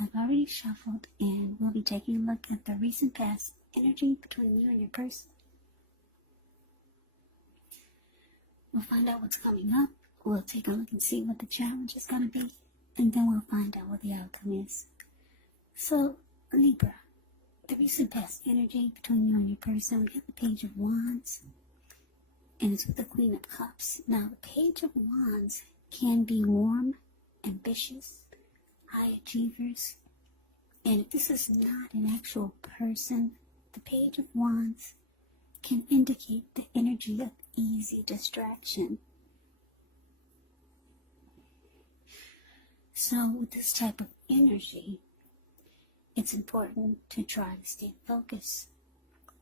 I've already shuffled, and we'll be taking a look at the recent past energy between you and your person. We'll find out what's coming up. We'll take a look and see what the challenge is going to be, and then we'll find out what the outcome is. So, Libra, the recent past energy between you and your person, we have the Page of Wands, and it's with the Queen of Cups. Now, the Page of Wands can be warm, ambitious, high achievers, and if this is not an actual person, the Page of Wands can indicate the energy of easy distraction. So with this type of energy, it's important to try to stay focused.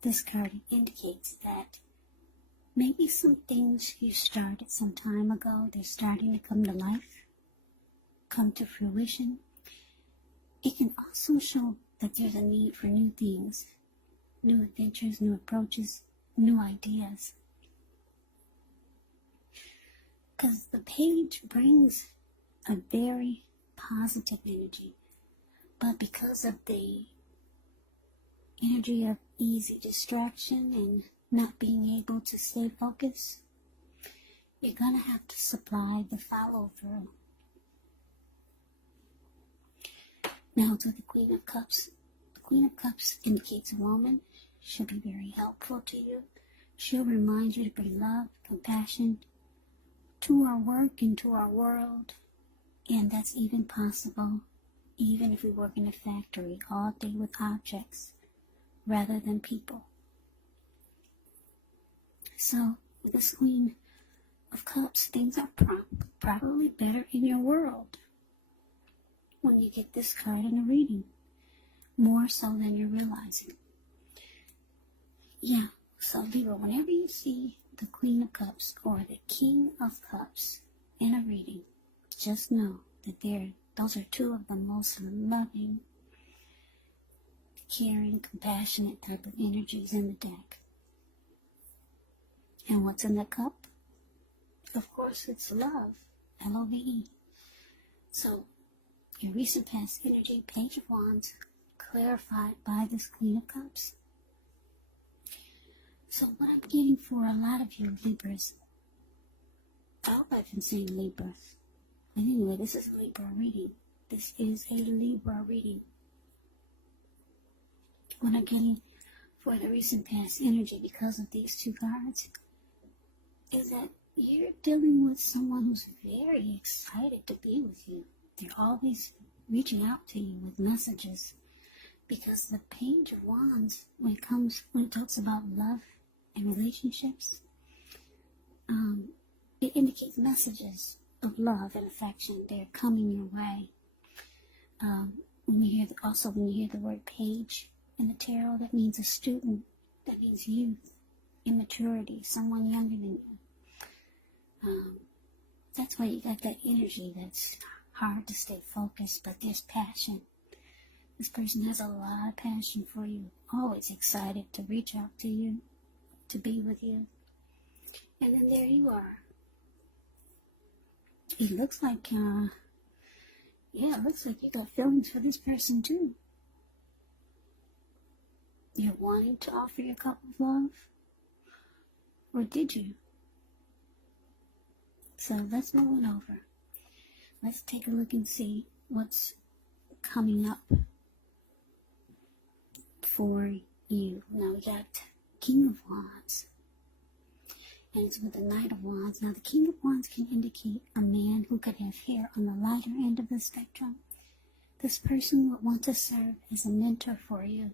This card indicates that maybe some things you started some time ago, they're starting to come to life, come to fruition. It can also show that there's a need for new things, new adventures, new approaches, new ideas. Because the page brings a very positive energy, but because of the energy of easy distraction and not being able to stay focused, you're going to have to supply the follow-through. Now to the Queen of Cups. The Queen of Cups indicates a woman. She'll be very helpful to you. She'll remind you to bring love, compassion to our work and to our world. And that's even possible, even if we work in a factory all day with objects rather than people. So, with this Queen of Cups, things are probably better in your world when you get this card in a reading, more so than you're realizing. Yeah, so Libra, whenever you see the Queen of Cups or the King of Cups in a reading, just know that those are two of the most loving, caring, compassionate type of energies in the deck. And what's in the cup? Of course, it's love. L-O-V-E. So, your recent past energy, Page of Wands, clarified by this Queen of Cups. So what I'm getting for a lot of you Libras, I hope I've been saying Libras. But anyway, this is a Libra reading. This is a Libra reading. What I'm getting for the recent past energy because of these two cards is that you're dealing with someone who's very excited to be with you. They're always reaching out to you with messages, because the Page of Wands, when it talks about love and relationships, it indicates messages of love and affection. They're coming your way. When you hear the word page in the tarot, that means a student. That means youth, immaturity, someone younger than you. That's why you got that energy that's hard to stay focused, but there's passion. This person has a lot of passion for you, always excited to reach out to you, to be with you. And then there you are. It looks like, it looks like you got feelings for this person too. You're wanting to offer your cup of love? Or did you? So let's move on over. Let's take a look and see what's coming up for you. Now we got King of Wands, and it's with the Knight of Wands. Now the King of Wands can indicate a man who could have hair on the lighter end of the spectrum. This person would want to serve as a mentor for you.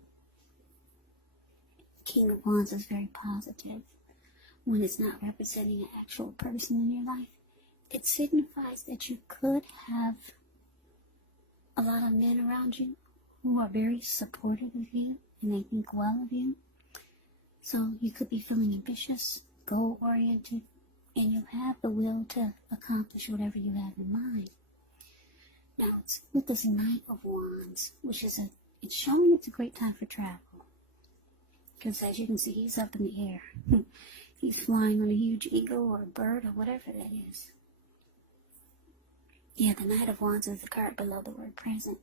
King of Wands is very positive. When it's not representing an actual person in your life, it signifies that you could have a lot of men around you who are very supportive of you and they think well of you. So you could be feeling ambitious, goal-oriented, and you have the will to accomplish whatever you have in mind. Now it's with this Knight of Wands, which is it's showing it's a great time for travel. Because as you can see, he's up in the air. He's flying on a huge eagle or a bird or whatever that is. Yeah, the Knight of Wands is the card below the word present.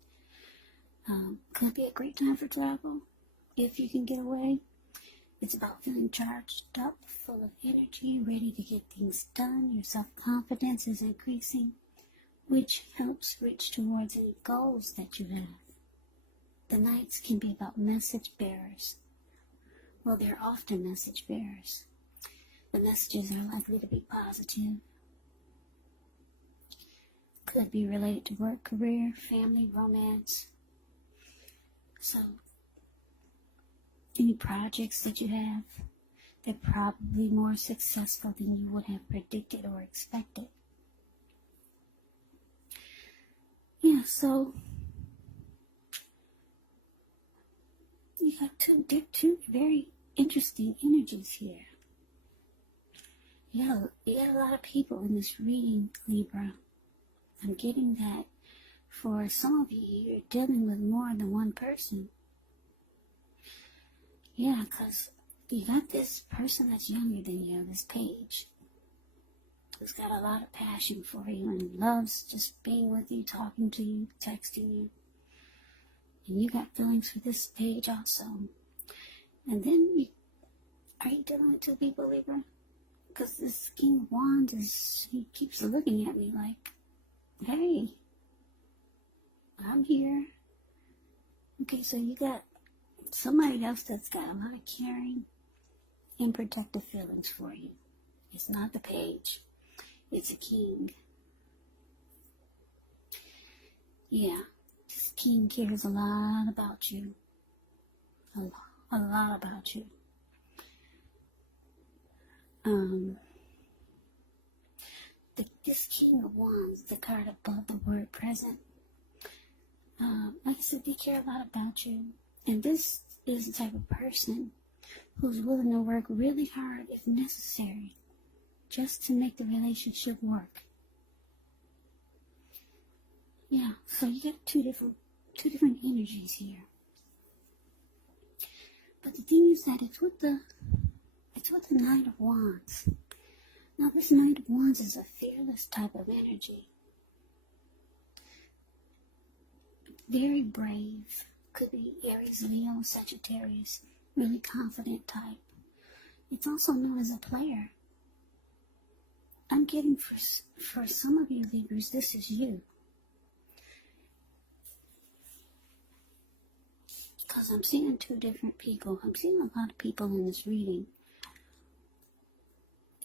Could be a great time for travel if you can get away. It's about feeling charged up, full of energy, ready to get things done. Your self-confidence is increasing, which helps reach towards any goals that you have. The nights can be about message bearers. Well, they're often message bearers. The messages are likely to be positive. Could be related to work, career, family, romance. So, any projects that you have, they're probably more successful than you would have predicted or expected. Yeah, so you got two very interesting energies here. You got a lot of people in this reading, Libra. I'm getting that for some of you, you're dealing with more than one person. Yeah, because you got this person that's younger than you, this page, who's got a lot of passion for you and loves just being with you, talking to you, texting you. And you got feelings for this page also. And then, are you dealing with two people, Libra? Because this King of Wands, he keeps looking at me like, hey, I'm here. Okay, so you got somebody else that's got a lot of caring and protective feelings for you. It's not the page. It's a king. Yeah, this king cares a lot about you. A lot about you. This King of Wands, the card above the word present, like I said, they care a lot about you. And this is the type of person who's willing to work really hard if necessary, just to make the relationship work. Yeah, so you get two different energies here. But the thing is that it's with the Knight of Wands. Now, this Knight of Wands is a fearless type of energy. Very brave. Could be Aries, Leo, Sagittarius. Really confident type. It's also known as a player. I'm getting for some of you Libras, this is you. Because I'm seeing two different people. I'm seeing a lot of people in this reading.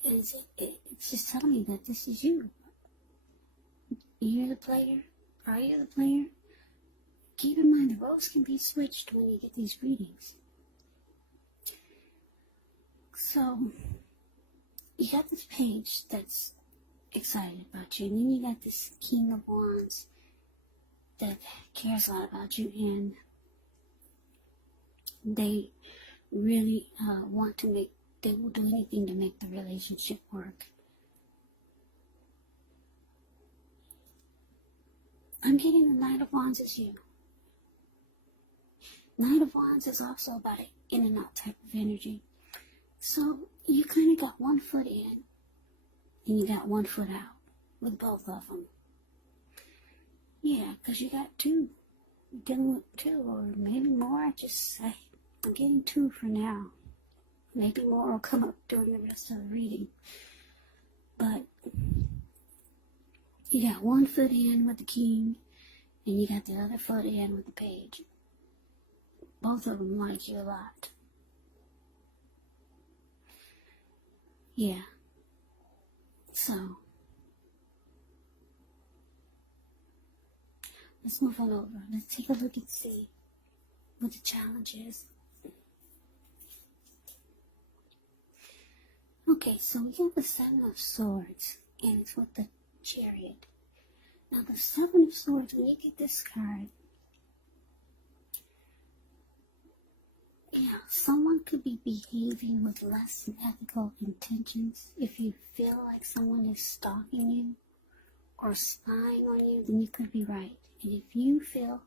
It's just telling me that this is you. You're the player. Are you the player? Keep in mind, the roles can be switched when you get these readings. So, you got this page that's excited about you, and then you got this King of Wands that cares a lot about you, and they really they will do anything to make the relationship work. I'm getting the Knight of Wands as you. Knight of Wands is also about an in and out type of energy. So you kind of got one foot in and you got one foot out with both of them. Yeah, because you got two. You're dealing with two or maybe more. I'm getting two for now. Maybe more will come up during the rest of the reading. But you got one foot in with the king, and you got the other foot in with the page. Both of them like you a lot. Yeah. So, let's move on over. Let's take a look and see what the challenge is. Okay, so we have the Seven of Swords, and it's with the Chariot. Now, the Seven of Swords, when you get this card, someone could be behaving with less than ethical intentions. If you feel like someone is stalking you or spying on you, then you could be right. And if you feel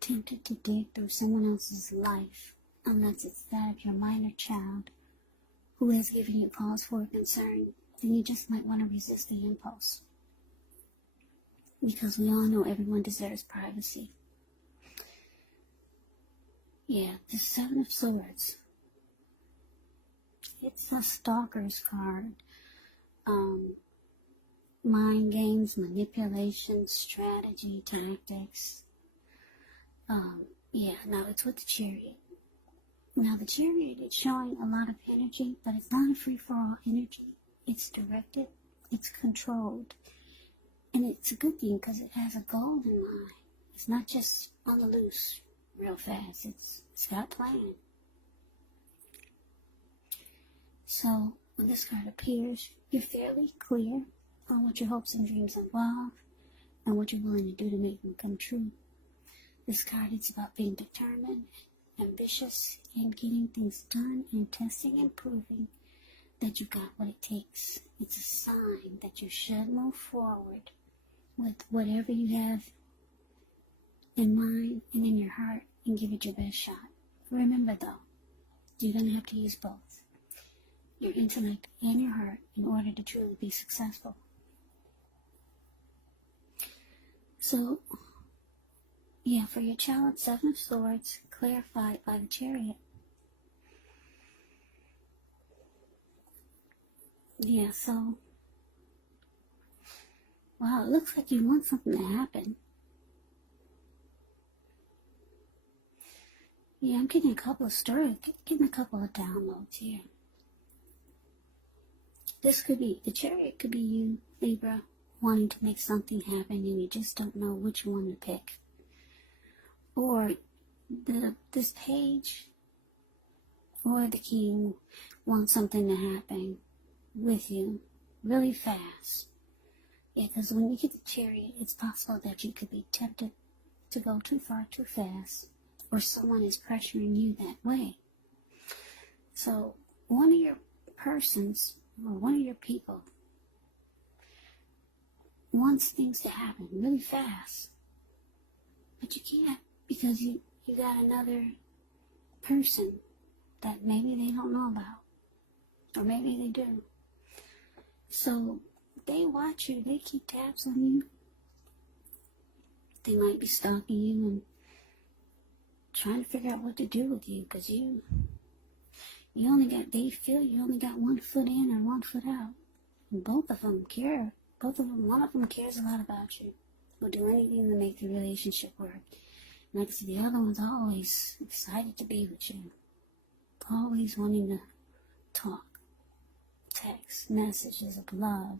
tempted to dig through someone else's life, unless it's that of your minor child who has given you cause for concern, then you just might want to resist the impulse. Because we all know everyone deserves privacy. Yeah, the Seven of Swords. It's a stalker's card. Mind games, manipulation, strategy, tactics. Yeah, now it's with the Chariot. Now the Chariot is showing a lot of energy, but it's not a free-for-all energy. It's directed, it's controlled, and it's a good thing because it has a goal in mind. It's not just on the loose real fast. It's got a plan. So when this card appears, you're fairly clear on what your hopes and dreams involve and what you're willing to do to make them come true. This card is about being determined, ambitious, and getting things done, and testing and proving that you got what it takes. It's a sign that you should move forward with whatever you have in mind and in your heart and give it your best shot. Remember though, you're going to have to use both your intellect and your heart in order to truly be successful. So, yeah, for your child, Seven of Swords, clarified by the Chariot. Yeah, so, wow, it looks like you want something to happen. Yeah, I'm getting a couple of stories, getting a couple of downloads here. This could be, the Chariot could be you, Libra, wanting to make something happen and you just don't know which one to pick. Or this page or the King wants something to happen with you really fast. Yeah, because when you get the Chariot, it's possible that you could be tempted to go too far too fast, or someone is pressuring you that way. So one of your persons or one of your people wants things to happen really fast, but you can't because you got another person that maybe they don't know about, or maybe they do. So they watch you, they keep tabs on you. They might be stalking you and trying to figure out what to do with you, because they feel you only got 1 foot in or 1 foot out. And both of them care. One of them cares a lot about you. Will do anything to make the relationship work. And like I said, the other one's always excited to be with you. Always wanting to talk. Text, messages of love.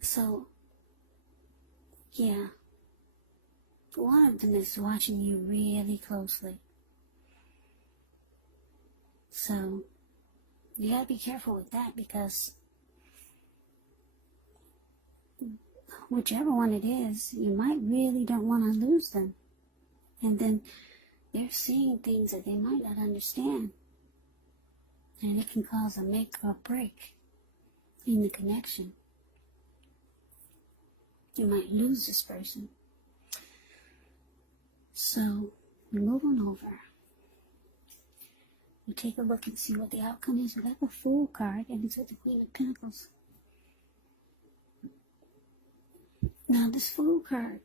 So, yeah. One of them is watching you really closely. So, you gotta be careful with that, because whichever one it is, you might really don't want to lose them. And then they're seeing things that they might not understand. And it can cause a make or break in the connection. You might lose this person. So, we move on over. We take a look and see what the outcome is. We have a Fool card, and it's with the Queen of Pentacles. Now, this Fool card,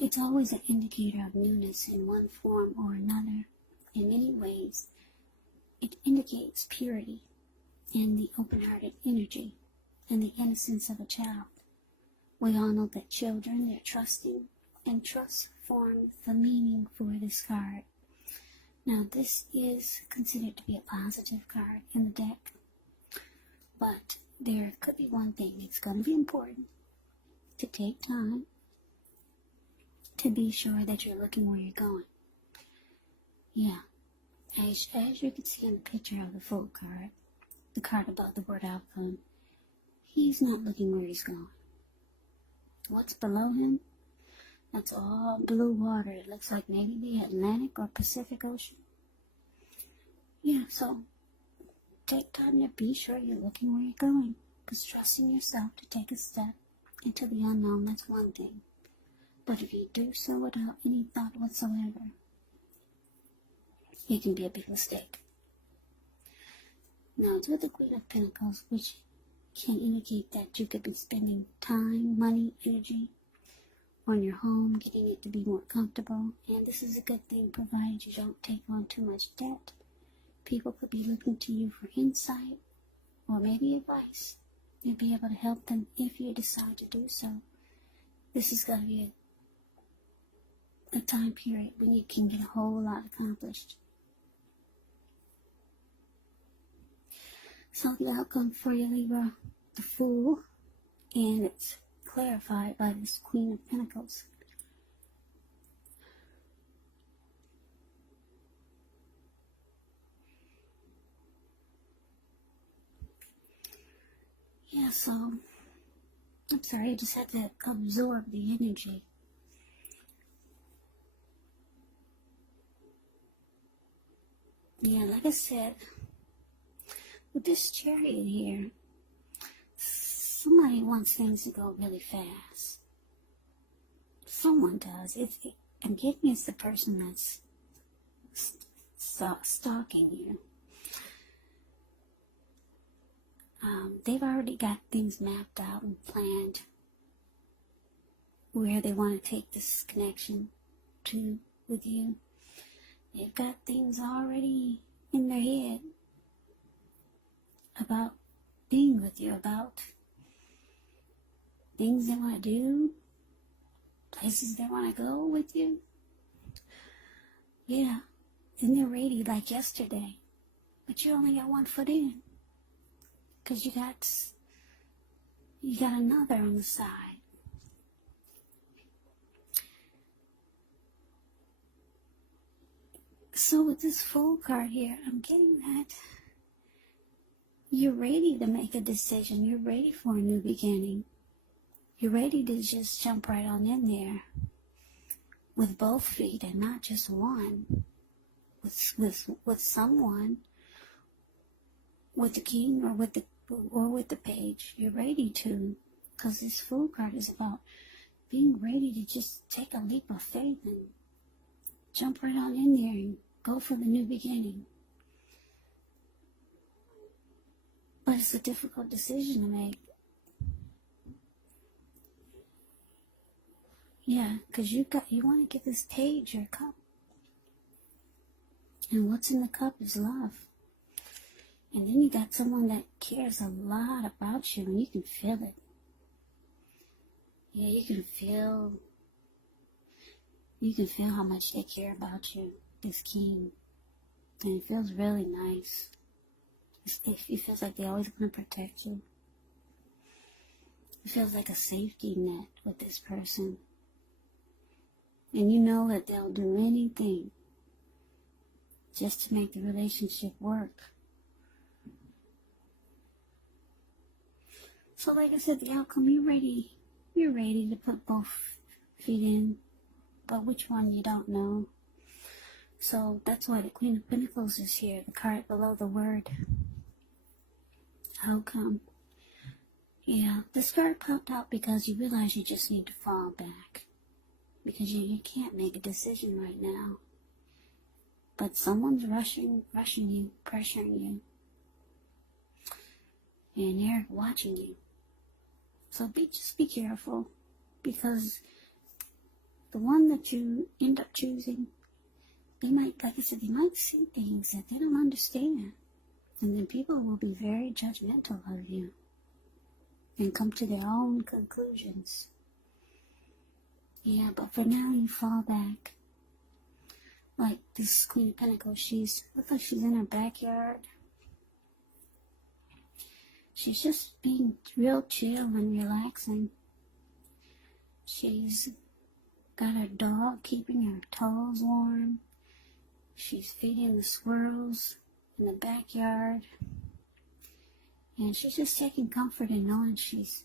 it's always an indicator of newness in one form or another. In many ways, it indicates purity and the open-hearted energy and the innocence of a child. We all know that children, they're trusting, and trust forms the meaning for this card. Now, this is considered to be a positive card in the deck, but there could be one thing. It's going to be important to take time to be sure that you're looking where you're going. Yeah, as you can see in the picture of the Fool card, the card about the word outcome, he's not looking where he's going. What's below him? That's all blue water. It looks like maybe the Atlantic or Pacific Ocean. Yeah, so take time to be sure you're looking where you're going. Because trusting yourself to take a step into the unknown, that's one thing. But if you do so without any thought whatsoever, it can be a big mistake. Now, it's with the Queen of Pentacles, which can indicate that you could be spending time, money, energy on your home, getting it to be more comfortable. And this is a good thing, provided you don't take on too much debt. People could be looking to you for insight or maybe advice. You'll be able to help them if you decide to do so. This is going to be a time period when you can get a whole lot accomplished. So the outcome for you, Libra, the Fool, and it's clarified by this Queen of Pentacles. Yeah, so, I'm sorry, I just had to absorb the energy. Yeah, like I said, with this Chariot here, somebody wants things to go really fast. Someone does. I'm getting it's the person that's stalking you. They've already got things mapped out and planned where they want to take this connection to with you. They've got things already in their head about being with you, about things they want to do, places they want to go with you. Yeah, and they're ready like yesterday, but you only got one foot in, because you got another on the side. So with this Fool card here, I'm getting that you're ready to make a decision. You're ready for a new beginning. You're ready to just jump right on in there with both feet and not just one. With someone, with the king or with the page. You're ready to, because this Fool card is about being ready to just take a leap of faith and jump right on in there and go for the new beginning. But it's a difficult decision to make. Yeah, because you want to give this page your cup. And what's in the cup is love. And then you got someone that cares a lot about you, and you can feel it. Yeah, you can feel how much they care about you, this king. And it feels really nice. It feels like they always want to protect you. It feels like a safety net with this person. And you know that they'll do anything just to make the relationship work. So like I said, the outcome, you're ready to put both feet in, but which one you don't know. So that's why the Queen of Pentacles is here, the card below the word outcome. Yeah, this card popped out because you realize you just need to fall back. Because you can't make a decision right now. But someone's rushing you, pressuring you. And they're watching you. So just be careful. Because the one that you end up choosing, they might, like I said, they might see things that they don't understand. And then people will be very judgmental of you. And come to their own conclusions. Yeah, but for now you fall back. Like this Queen of Pentacles, looks like she's in her backyard. She's just being real chill and relaxing. She's got her dog keeping her toes warm. She's feeding the squirrels in the backyard. And she's just taking comfort in knowing she's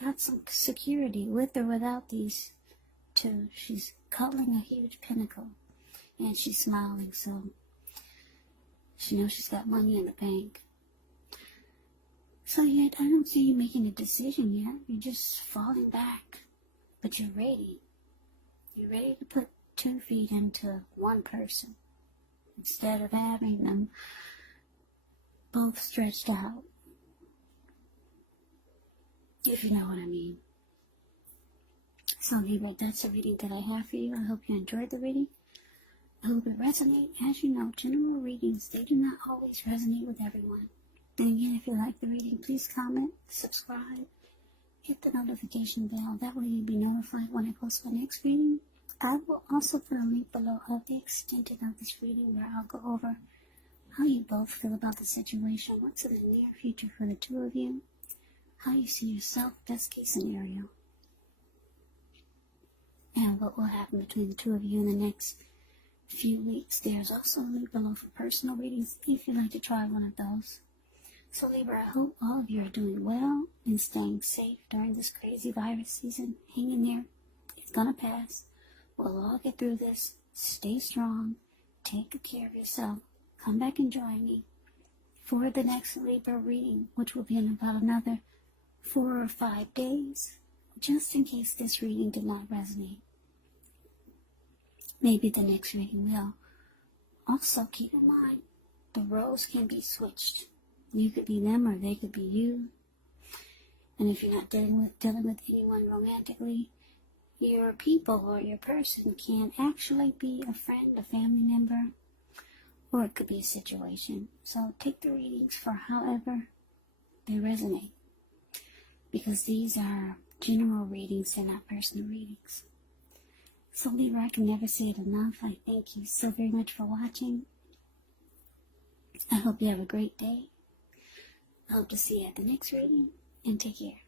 got some security with or without these two. She's cuddling a huge pinnacle, and she's smiling, so she knows she's got money in the bank. So yet, I don't see you making a decision yet. You're just falling back, but you're ready. You're ready to put 2 feet into one person instead of having them both stretched out. If you know what I mean. So Libra, that's the reading that I have for you. I hope you enjoyed the reading. I hope it resonates. As you know, general readings, they do not always resonate with everyone. Then again, if you like the reading, please comment, subscribe, hit the notification bell. That way you'll be notified when I post my next reading. I will also put a link below of the extension of this reading where I'll go over how you both feel about the situation, what's in the near future for the two of you, how you see yourself, best case scenario, and what will happen between the two of you in the next few weeks. There's also a link below for personal readings if you'd like to try one of those. So Libra, I hope all of you are doing well and staying safe during this crazy virus season. Hang in there. It's gonna pass. We'll all get through this. Stay strong. Take good care of yourself. Come back and join me for the next Libra reading, which will be in about another 4 or 5 days, just in case this reading did not resonate. Maybe the next reading will. Also, keep in mind, the roles can be switched. You could be them or they could be you. And if you're not dealing with anyone romantically, your people or your person can actually be a friend, a family member, or it could be a situation. So take the readings for however they resonate, because these are general readings, they're not personal readings. So Libra, I can never say it enough. I thank you so very much for watching. I hope you have a great day. I hope to see you at the next reading, and take care.